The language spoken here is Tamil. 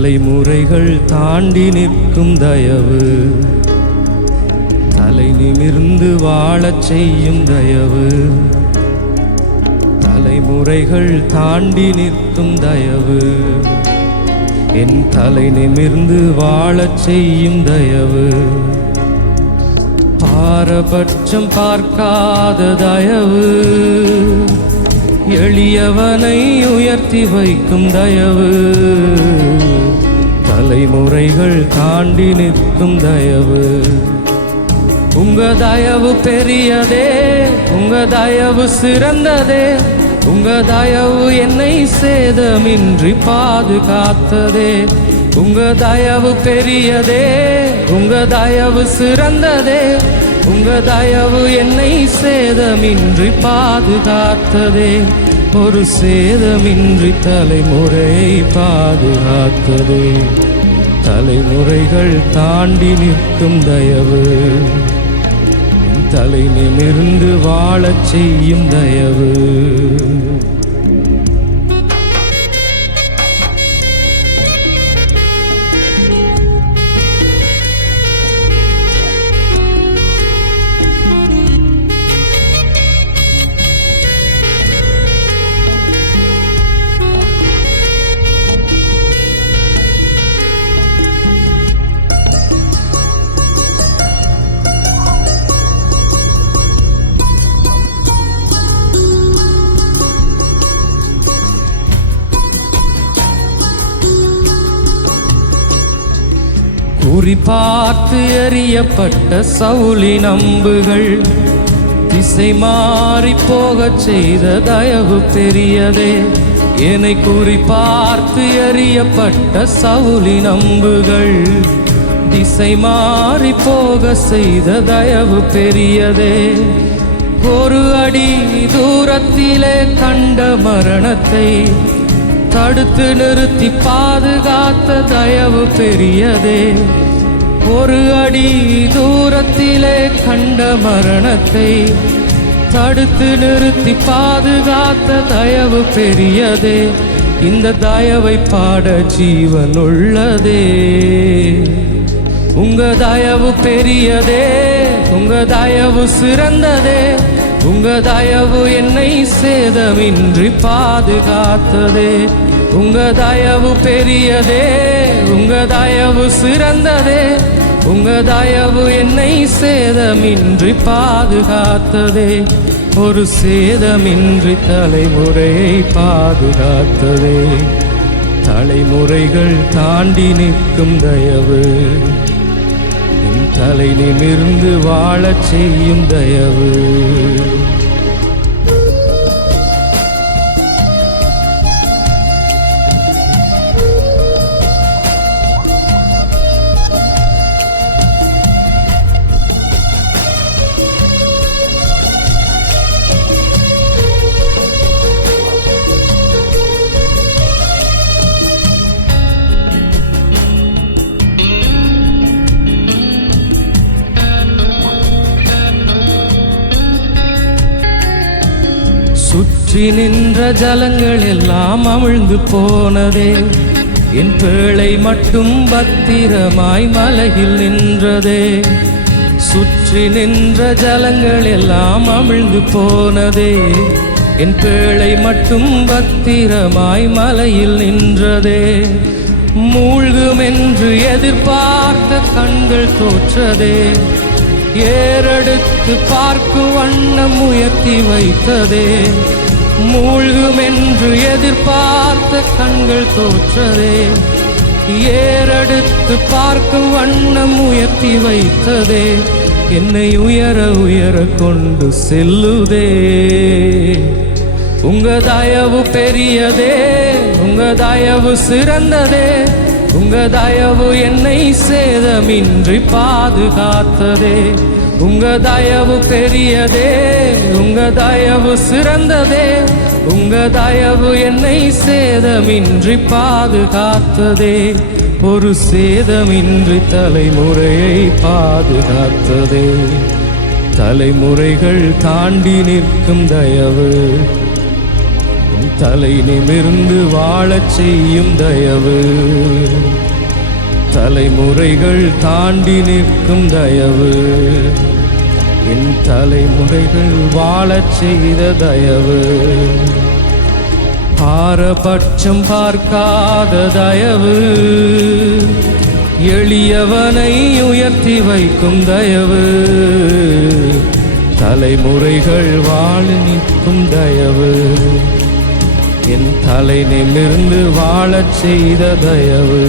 தலைமுறைகள் தாண்டி நிற்கும் தயவு, தலை நிமிர்ந்து வாழச் செய்யும் தயவு. தலைமுறைகள் தாண்டி நிற்கும் தயவு, என் தலை நிமிர்ந்து வாழச் செய்யும் தயவு. பாரபட்சம் பார்க்காத தயவு, எளியவனை உயர்த்தி வைக்கும் தயவு. தலைமுறைகள் தாண்டி நிற்கும் தயவு. உங்க தயவு பெரியதே, உங்க தயவு சிறந்ததே. உங்க தயவு என்னை சேதமின்றி பாதுகாத்ததே. உங்க தயவு பெரியதே, உங்க தயவு சிறந்ததே. உங்க தயவு என்னை சேதமின்றி பாதுகாத்ததே. ஒரு சேதமின்றி தலைமுறையை பாதுகாத்ததே. தலைமுறைகள் தாண்டி நிற்கும் தயவு, தலை நிமிர்ந்து வாழச் செய்யும் தயவு. குறிப்பார்த்து எறியப்பட்ட சவுலின் அம்புகள் திசை மாறி போகச் செய்த தயவு பெரியதே. என்னை குறிப்பார்த்து எறியப்பட்ட சவுலின் அம்புகள் திசை மாறி போக செய்த தயவு பெரியதே. ஒரு அடி தூரத்திலே கண்ட மரணத்தை தடுத்து நிறுத்தி பாதுகாத்த தயவு பெரியதே. ஒரு அடி தூரத்திலே கண்ட மரணத்தை தடுத்து நிறுத்தி பாதுகாத்த தயவு பெரியதே. இந்த தயவை பாட ஜீவன் உள்ளதே. உங்க தயவு பெரியதே, உங்க தயவு சிறந்ததே. உங்க தயவு என்னை சேதமின்றி பாதுகாத்ததே. உங்க தயவு பெரியதே, உங்க தயவு சிறந்ததே. உங்க தயவு என்னை சேதமின்றி பாதுகாத்ததே. ஒரு சேதமின்றி தலைமுறையை பாதுகாத்ததே. தலைமுறைகள் தாண்டி நிற்கும் தயவு, தலை நிமிர்ந்து வாழச் செய்யும் தயவு. சுற்றி நின்ற ஜலங்கள் எல்லாம் அமிழ்ந்து போனதே. என் பேழை மட்டும் பத்திரமாய் மலையில் நின்றதே. சுற்றி நின்ற ஜலங்கள் எல்லாம் அமிழ்ந்து போனதே. என் பேழை மட்டும் பத்திரமாய் மலையில் நின்றதே. மூழ்கும் என்று எதிர்பார்த்த கண்கள் தோற்றதே. ஏறெடுத்து பார்க்கும் வண்ணம் உயர்த்தி வைத்ததே. மூழ்கும் என்று எதிர்பார்த்த கண்கள் தோற்றதே. ஏறெடுத்து பார்க்கும் வண்ணம் உயர்த்தி வைத்ததே. என்னை உயர உயர கொண்டு செல்லுதே. உங்க தயவு பெரியதே, உங்க தயவு சிறந்ததே. உங்க தயவு என்னை சேதமின்றி பாதுகாத்ததே. உங்க தயவு பெரியதே, உங்க தயவு சிறந்ததே. உங்க தயவு என்னை சேதமின்றி பாதுகாத்ததே. ஒரு சேதமின்றி தலைமுறையை பாதுகாத்ததே. தலைமுறைகள் தாண்டி நிற்கும் தயவு, தலை நிமிர்ந்து வாழச் செய்யும் தயவு. தலைமுறைகள் தாண்டி நிற்கும் தயவு, என் தலைமுறைகள் வாழச் செய்த தயவு, பாரபட்சம் பார்க்காத தயவு, எளியவனை உயர்த்தி வைக்கும் தயவு, தலைமுறைகள் வாழ நிற்கும் தயவு, என் தலை நிமிர்ந்து வாழச் செய்த தயவு.